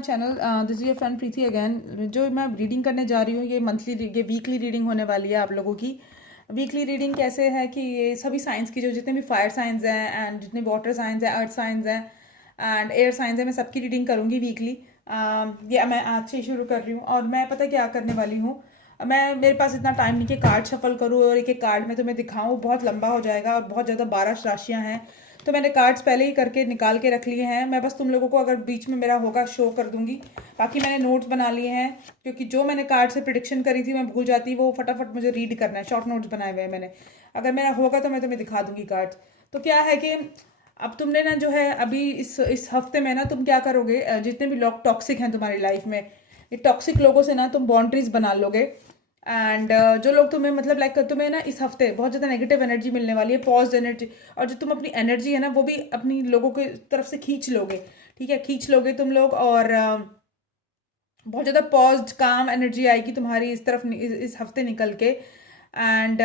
My channel. This is your friend Preeti again. जो मैं reading करने जा रही हूँ ये वीकली रीडिंग होने वाली है आप लोगों की। वीकली रीडिंग कैसे है कि ये सभी साइंस की जो जितने भी फायर साइंस हैं एंड जितने वाटर साइंस है, अर्थ साइंस है एंड एयर साइंस है, मैं सबकी रीडिंग करूँगी वीकली। ये मैं आज से शुरू कर रही हूँ और मैं पता क्या करने वाली हूँ। मैं मेरे पास इतना टाइम नहीं कि कार्ड शफल करूँ और एक एक कार्ड में तुम्हें दिखाऊँ, बहुत लंबा हो जाएगा और बहुत ज़्यादा 12 राशियाँ हैं। तो मैंने कार्ड्स पहले ही करके निकाल के रख लिए हैं। मैं बस तुम लोगों को अगर बीच में मेरा होगा शो कर दूंगी। बाकी मैंने नोट्स बना लिए हैं क्योंकि जो मैंने कार्ड से प्रिडिक्शन करी थी मैं भूल जाती, वो फटाफट मुझे रीड करना है। शॉर्ट नोट्स बनाए हुए हैं मैंने। अगर मेरा होगा तो मैं तुम्हें दिखा दूंगी कार्ड्स। तो क्या है कि अब तुमने ना जो है अभी इस हफ्ते में ना तुम क्या करोगे, जितने भी लोग टॉक्सिक हैं तुम्हारी लाइफ में, ये टॉक्सिक लोगों से ना तुम बाउंड्रीज बना लोगे। एंड जो लोग तुम्हें मतलब लाइक तुम्हें ना इस हफ्ते बहुत ज़्यादा नेगेटिव एनर्जी मिलने वाली है, पॉजिटिव एनर्जी। और जो तुम अपनी एनर्जी है ना वो भी अपनी लोगों की तरफ से खींच लोगे। ठीक है, खींच लोगे तुम लोग और बहुत ज़्यादा पॉज्ड काम एनर्जी आएगी तुम्हारी इस तरफ इस हफ्ते निकल के। एंड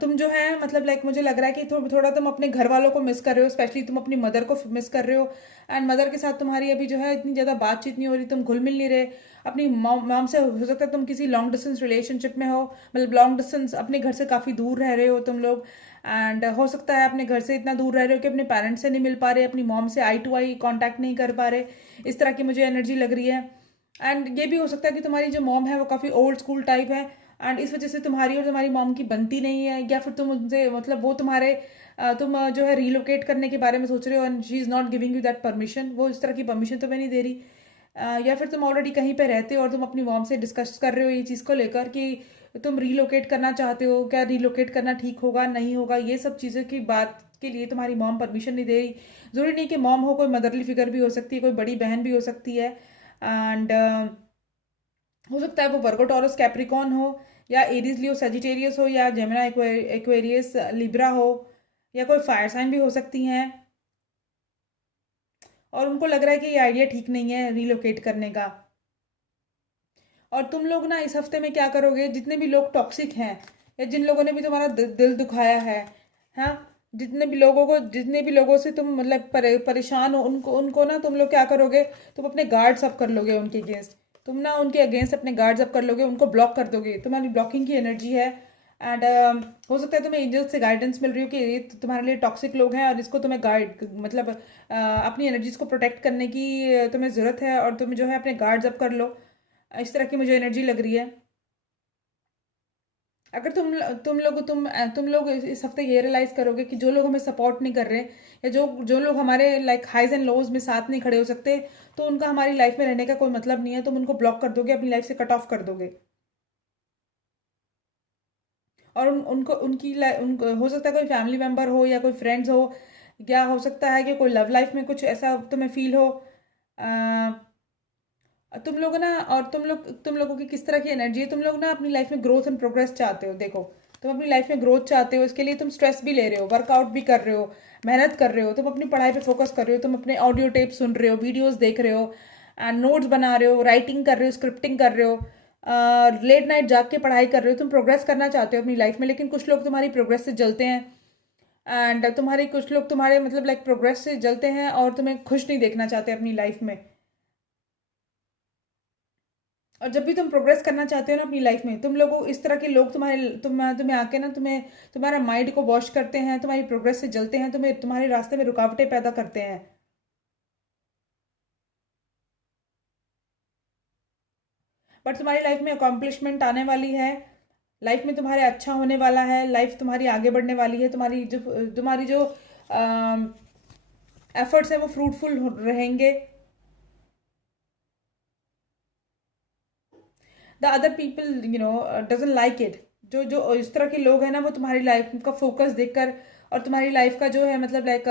तुम जो है मतलब लाइक मुझे लग रहा है कि थोड़ा तुम अपने घर वालों को मिस कर रहे हो, स्पेशली तुम अपनी मदर को मिस कर रहे हो। एंड मदर के साथ तुम्हारी अभी जो है इतनी ज़्यादा बातचीत नहीं हो रही, तुम घुल मिल नहीं रहे अपनी मॉम से। हो सकता है तुम किसी लॉन्ग डिस्टेंस रिलेशनशिप में हो, मतलब लॉन्ग डिस्टेंस, अपने घर से काफ़ी दूर रह रहे हो तुम लोग। एंड हो सकता है अपने घर से इतना दूर रह रहे हो कि अपने पेरेंट्स से नहीं मिल पा रहे, अपनी मॉम से आई टू आई कॉन्टैक्ट नहीं कर पा रहे। इस तरह की मुझे एनर्जी लग रही है। एंड ये भी हो सकता है कि तुम्हारी जो मॉम है वो काफ़ी ओल्ड स्कूल टाइप है एंड इस वजह से तुम्हारी और तुम्हारी मॉम की बनती नहीं है, या फिर तुम उनसे मतलब वो तुम्हारे तुम जो है रीलोकेट करने के बारे में सोच रहे हो and she is not giving you that permission. वो इस तरह की परमिशन तुम्हें नहीं दे रही। या फिर तुम ऑलरेडी कहीं पे रहते हो और तुम अपनी मॉम से डिस्कस कर रहे हो ये चीज़ को लेकर कि तुम रीलोकेट करना चाहते हो, क्या रीलोकेट करना ठीक होगा नहीं होगा, ये सब चीज़ों की बात के लिए तुम्हारी मॉम परमिशन नहीं दे रही। ज़रूरी नहीं कि मॉम हो, कोई मदरली फिगर भी हो सकती है, कोई बड़ी बहन भी हो सकती है। एंड हो सकता है वो वर्गो टॉरस कैप्रिकॉन हो, या एरीज लियो सेजिटेरियस हो, या जेमिना एक्वेरियस लिब्रा हो, या कोई फायर साइन भी हो सकती हैं। और उनको लग रहा है कि ये आइडिया ठीक नहीं है रीलोकेट करने का। और तुम लोग ना इस हफ्ते में क्या करोगे, जितने भी लोग टॉक्सिक हैं या जिन लोगों ने भी तुम्हारा दिल दुखाया है, हाँ, जितने भी लोगों से तुम मतलब परेशान हो, उनको ना तुम लोग क्या करोगे, तुम अपने गार्ड्स अप कर लोगे उनके अगेंस्ट। तुम ना उनके अगेंस्ट अपने गार्ड्स अप कर लोगे, उनको ब्लॉक कर दोगे। तुम्हारी ब्लॉकिंग की एनर्जी है। एंड हो सकता है तुम्हें एंजल्स से गाइडेंस मिल रही हो कि ये तुम्हारे लिए टॉक्सिक लोग हैं और इसको तुम्हें गाइड मतलब अपनी एनर्जीज को प्रोटेक्ट करने की तुम्हें ज़रूरत है और तुम्हें जो है अपने गार्ड्स अप कर लो। इस तरह की मुझे एनर्जी लग रही है। अगर तुम लोग इस हफ्ते ये रियलाइज करोगे कि जो लोग हमें सपोर्ट नहीं कर रहे या जो जो लोग हमारे लाइक हाइज एंड लोज में साथ नहीं खड़े हो सकते, तो उनका हमारी लाइफ में रहने का कोई मतलब नहीं है। तुम उनको ब्लॉक कर दोगे, अपनी लाइफ से कट ऑफ कर दोगे। और उनको उनको हो सकता है कोई फैमिली मेम्बर हो या कोई फ्रेंड्स हो, या हो सकता है कि कोई लव लाइफ में कुछ ऐसा तुम्हें फील हो। तुम लोग ना, और तुम लोगों की किस तरह की एनर्जी है, तुम लोग ना अपनी लाइफ में ग्रोथ एंड प्रोग्रेस चाहते हो। देखो, तुम अपनी लाइफ में ग्रोथ चाहते हो, इसके लिए तुम स्ट्रेस भी ले रहे हो, वर्कआउट भी कर रहे हो, मेहनत कर रहे हो, तुम अपनी पढ़ाई पे फोकस कर रहे हो, तुम अपने ऑडियो टेप सुन रहे हो, वीडियोस देख रहे हो एंड नोट्स बना रहे हो, राइटिंग कर रहे हो, स्क्रिप्टिंग कर रहे हो, लेट नाइट जाग के पढ़ाई कर रहे हो। तुम प्रोग्रेस करना चाहते हो अपनी लाइफ में, लेकिन कुछ लोग तुम्हारी प्रोग्रेस से जलते हैं। एंड तुम्हारी कुछ लोग तुम्हारे मतलब लाइक प्रोग्रेस से जलते हैं और तुम्हें खुश नहीं देखना चाहते अपनी लाइफ में। और जब भी तुम प्रोग्रेस करना चाहते हो ना अपनी लाइफ में, तुम लोगों इस तरह के लोग तुम्हें आके ना तुम्हारा माइंड को वॉश करते हैं, तुम्हारी प्रोग्रेस से जलते हैं, तुम्हारे रास्ते में रुकावटें पैदा करते हैं। बट तुम्हारी लाइफ में अकॉम्प्लिशमेंट आने वाली है, लाइफ में तुम्हारे अच्छा होने वाला है, लाइफ तुम्हारी आगे बढ़ने वाली है। तुम्हारी जो एफर्ट्स है वो फ्रूटफुल रहेंगे। The other people doesn't like it. जो जो इस तरह के लोग हैं ना, वो तुम्हारी लाइफ का फोकस देखकर और तुम्हारी लाइफ का जो है मतलब लाइक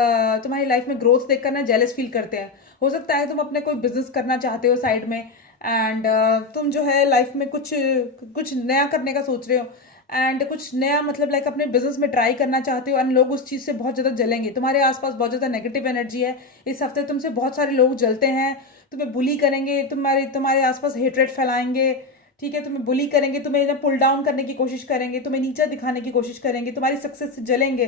तुम्हारी लाइफ में ग्रोथ देखकर ना जेलस फील करते हैं। हो सकता है तुम अपने कोई बिजनेस करना चाहते हो साइड में एंड तुम जो है लाइफ में कुछ कुछ नया करने का सोच रहे हो एंड कुछ नया मतलब लाइक अपने बिजनेस में ट्राई करना चाहते हो एंड लोग उस चीज़ से बहुत ज़्यादा जलेंगे। तुम्हारे आसपास बहुत ज़्यादा नेगेटिव एनर्जी है इस हफ्ते, तुमसे बहुत सारे लोग जलते हैं, तुम्हें बुली करेंगे, तुम्हारे तुम्हारे आसपास हेटरेट फैलाएंगे। ठीक है, तुम्हें बुली करेंगे, तुम्हें ना पुल डाउन करने की कोशिश करेंगे, तुम्हें नीचा दिखाने की कोशिश करेंगे, तुम्हारी सक्सेस से जलेंगे।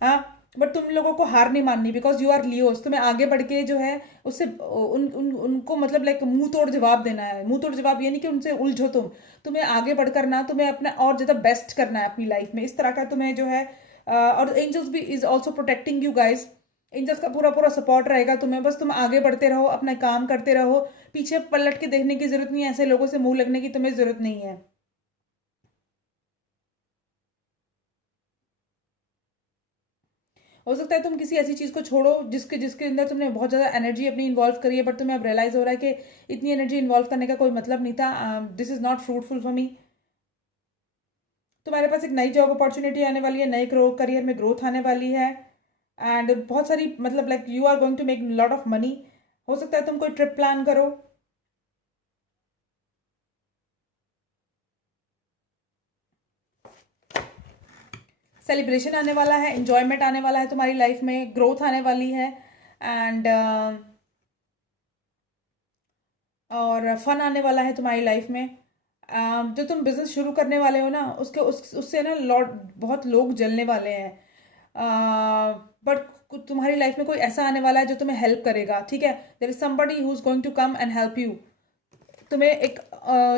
हाँ, बट तुम लोगों को हार नहीं माननी, बिकॉज यू आर लियोस। तुम्हें आगे बढ़ के जो है उससे उनको मतलब लाइक मुंह तोड़ जवाब देना है। मुंह तोड़ जवाब ये नहीं कि उनसे उलझो तुम्हें आगे बढ़कर ना, तुम्हें अपना और ज़्यादा बेस्ट करना है अपनी लाइफ में, इस तरह का तुम्हें जो है। और एंजल्स भी is also protecting you guys. Angels का पूरा पूरा सपोर्ट रहेगा तुम्हें, बस तुम आगे बढ़ते रहो, अपना काम करते रहो, पीछे पलट के देखने की जरूरत नहीं है, ऐसे लोगों से मुंह लगने की तुम्हें जरूरत नहीं है। हो सकता है तुम किसी ऐसी चीज़ को छोड़ो जिसके जिसके अंदर तुमने बहुत ज़्यादा एनर्जी अपनी इन्वॉल्व करी है, बट तुम्हें अब रियलाइज हो रहा है कि इतनी एनर्जी इन्वॉल्व करने का कोई मतलब नहीं था। This is not fruitful for me. तुम्हारे पास एक नई जॉब अपॉर्चुनिटी आने वाली है, नए करियर में ग्रोथ आने वाली है, एंड बहुत सारी मतलब like you are going to make lot of money. हो सकता है तुम कोई ट्रिप प्लान करो। सेलिब्रेशन आने वाला है, इंजॉयमेंट आने वाला है तुम्हारी लाइफ में, ग्रोथ आने वाली है, एंड और फन आने वाला है तुम्हारी लाइफ में। जो तुम बिजनेस शुरू करने वाले हो ना, उससे ना लॉट बहुत लोग जलने वाले हैं, बट तुम्हारी लाइफ में कोई ऐसा आने वाला है जो तुम्हें हेल्प करेगा, ठीक है। There is somebody who is going to come and help you. तुम्हें एक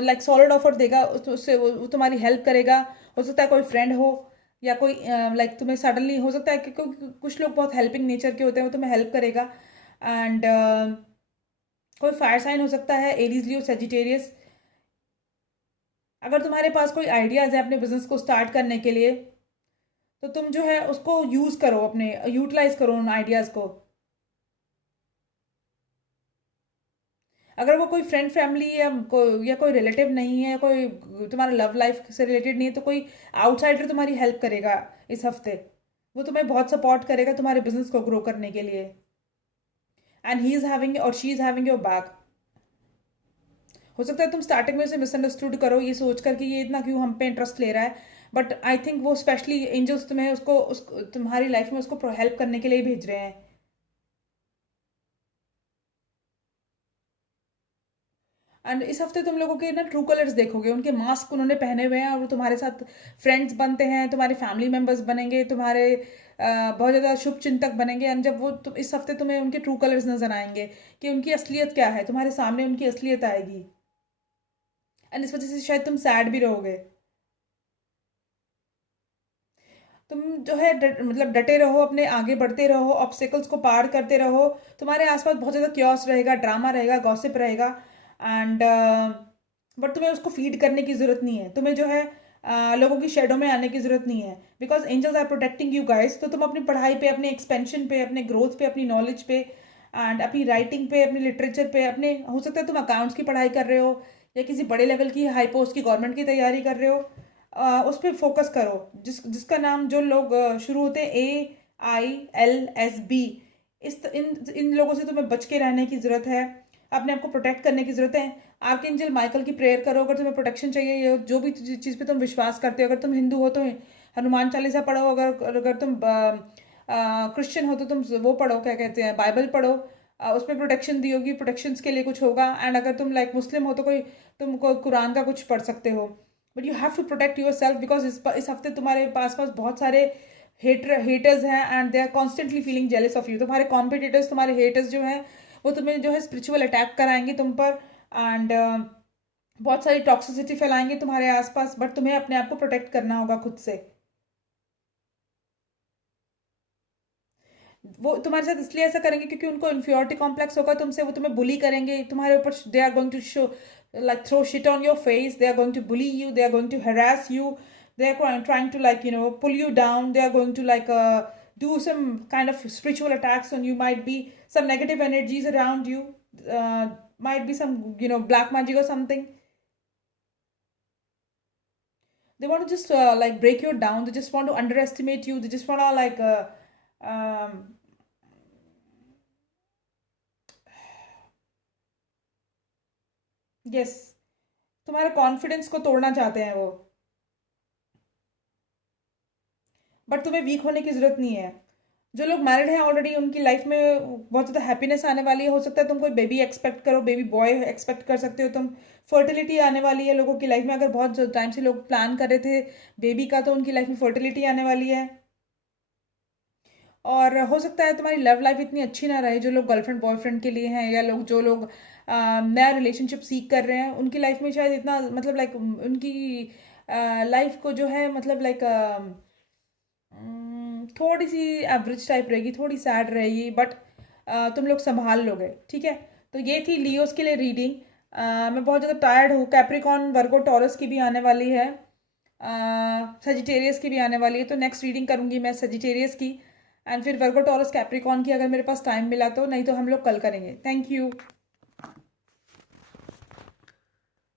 लाइक सॉलिड ऑफर देगा, उससे वो तुम्हारी हेल्प करेगा। हो सकता है कोई फ्रेंड हो, या कोई लाइक तुम्हें सडनली हो सकता है कि कुछ लोग बहुत हेल्पिंग नेचर के होते हैं, वो तुम्हें हेल्प करेगा। एंड कोई फायर साइन हो सकता है, एरीज लियो सेजिटेरियस। अगर तुम्हारे पास कोई आइडियाज़ है अपने बिजनेस को स्टार्ट करने के लिए, तो तुम जो है उसको यूज़ करो, अपने यूटिलाइज करो उन आइडियाज़ को। अगर वो कोई फ्रेंड फैमिली या कोई रिलेटिव नहीं है, कोई तुम्हारा लव लाइफ से रिलेटेड नहीं है, तो कोई आउटसाइडर तुम्हारी हेल्प करेगा इस हफ्ते। वो तुम्हें बहुत सपोर्ट करेगा तुम्हारे बिजनेस को ग्रो करने के लिए, एंड ही इज़ हैविंग और she is having your back. हो सकता है तुम स्टार्टिंग में उसे मिसअंडरस्टूड करो, ये सोच कर कि ये इतना क्यों हम पे इंटरेस्ट ले रहा है, बट आई थिंक वो स्पेशली एंजल्स तुम्हें उसको तुम्हारी लाइफ में उसको हेल्प करने के लिए भेज रहे हैं। एंड इस हफ्ते तुम लोगों के ना ट्रू कलर्स देखोगे, उनके मास्क उन्होंने पहने हुए हैं, और वो तुम्हारे साथ फ्रेंड्स बनते हैं, तुम्हारे फैमिली मेम्बर्स बनेंगे, तुम्हारे बहुत ज़्यादा शुभ चिंतक बनेंगे। एंड जब वो इस हफ्ते तुम्हें उनके ट्रू कलर्स नजर आएंगे कि उनकी असलियत क्या है, तुम्हारे सामने उनकी असलियत आएगी, एंड इस वजह से शायद तुम सैड भी रहोगे। तुम जो है मतलब डटे रहो, अपने आगे बढ़ते रहो, ऑब्स्टिकल्स को पार करते रहो। तुम्हारे आसपास बहुत ज़्यादा क्योस रहेगा, ड्रामा रहेगा, गॉसिप रहेगा, एंड बट तुम्हें उसको फीड करने की ज़रूरत नहीं है। तुम्हें जो है लोगों की शेडो में आने की ज़रूरत नहीं है, because angels are protecting you guys. तो तुम अपनी पढ़ाई पे, अपने एक्सपेंशन पे, अपने ग्रोथ पे, अपनी नॉलेज पे, एंड अपनी राइटिंग पे, अपनी लिटरेचर पे, अपने हो सकता है तुम अकाउंट्स की पढ़ाई कर रहे हो, या किसी बड़े लेवल की हाई पोस्ट की गवर्नमेंट की तैयारी कर रहे हो, उस पर फोकस करो। जिसका नाम जो लोग शुरू होते हैं AILSB, इन इन लोगों से तुम्हें बच के रहने की ज़रूरत है, अपने आप को प्रोटेक्ट करने की ज़रूरत है। आर्कएंजल माइकल की प्रेयर करो अगर तुम्हें प्रोटेक्शन चाहिए, या जो भी चीज़ पे तुम विश्वास करते हो। अगर तुम हिंदू हो तो हनुमान चालीसा पढ़ो, अगर अगर तुम क्रिश्चियन हो तो तुम वो पढ़ो, क्या कहते हैं, बाइबल पढ़ो। उसमें प्रोटेक्शन दी होगी, प्रोटेक्शंस के लिए कुछ होगा। एंड अगर तुम लाइक मुस्लिम हो तो तुम कुरान का कुछ पढ़ सकते हो। But you have to protect yourself, because इस हफ्ते तुम्हारे पास पास बहुत सारे हेटर्स हैं, and they are constantly feeling jealous of you. तुम्हारे कॉम्पिटिटर्स, तुम्हारे हेटर्स जो हैं, वो तुम्हें जो है स्पिरिचुअल अटैक कराएंगे तुम पर, एंड बहुत सारी टॉक्सिसिटी फैलाएंगे तुम्हारे आसपास, बट तुम्हें अपने आप को प्रोटेक्ट करना होगा खुद से। वो तुम्हारे साथ इसलिए ऐसा करेंगे क्योंकि उनको इन्फ्योरिटी कॉम्प्लेक्स होगा तुमसे, वो तुम्हें बुली करेंगे तुम्हारे ऊपर। They are going to show like throw shit on your face, they are going to bully you, they are going to harass you, they are trying to like pull you down, they are going to like do some kind of spiritual attacks on you. Might be some negative energies around you, uh, might be some black magic or something. They want to just like break you down, they just want to underestimate you, they just want to like um, yes, तुम्हारे confidence को तोड़ना चाहते हैं वो, but तुम्हें week होने की जरूरत नहीं है। जो लोग मैरिड हैं ऑलरेडी, उनकी लाइफ में बहुत ज़्यादा हैप्पीनेस आने वाली है। हो सकता है तुम कोई बेबी एक्सपेक्ट करो, बेबी बॉय एक्सपेक्ट कर सकते हो तुम। फर्टिलिटी आने वाली है लोगों की लाइफ में, अगर बहुत टाइम से लोग प्लान कर रहे थे बेबी का, तो उनकी लाइफ में फर्टिलिटी आने वाली है। और हो सकता है तुम्हारी लव लाइफ इतनी अच्छी ना रहे, जो लोग गर्लफ्रेंड बॉयफ्रेंड के लिए हैं, या लोग जो लोग नया रिलेशनशिप सीख कर रहे हैं, उनकी लाइफ में शायद इतना मतलब लाइक उनकी लाइफ को जो है मतलब लाइक थोड़ी सी एवरेज टाइप रहेगी, थोड़ी सैड रहेगी, बट तुम लोग संभाल लोगे, ठीक है। तो ये थी लियोस के लिए रीडिंग। मैं बहुत ज़्यादा टायर्ड हूँ। कैप्रिकॉन वर्गो टॉरस की भी आने वाली है, सजिटेरियस की भी आने वाली है, तो नेक्स्ट रीडिंग करूँगी मैं सजिटेरियस की, एंड फिर वर्गो टॉरस कैप्रिकॉन की अगर मेरे पास टाइम मिला तो, नहीं तो हम लोग कल करेंगे। Thank you.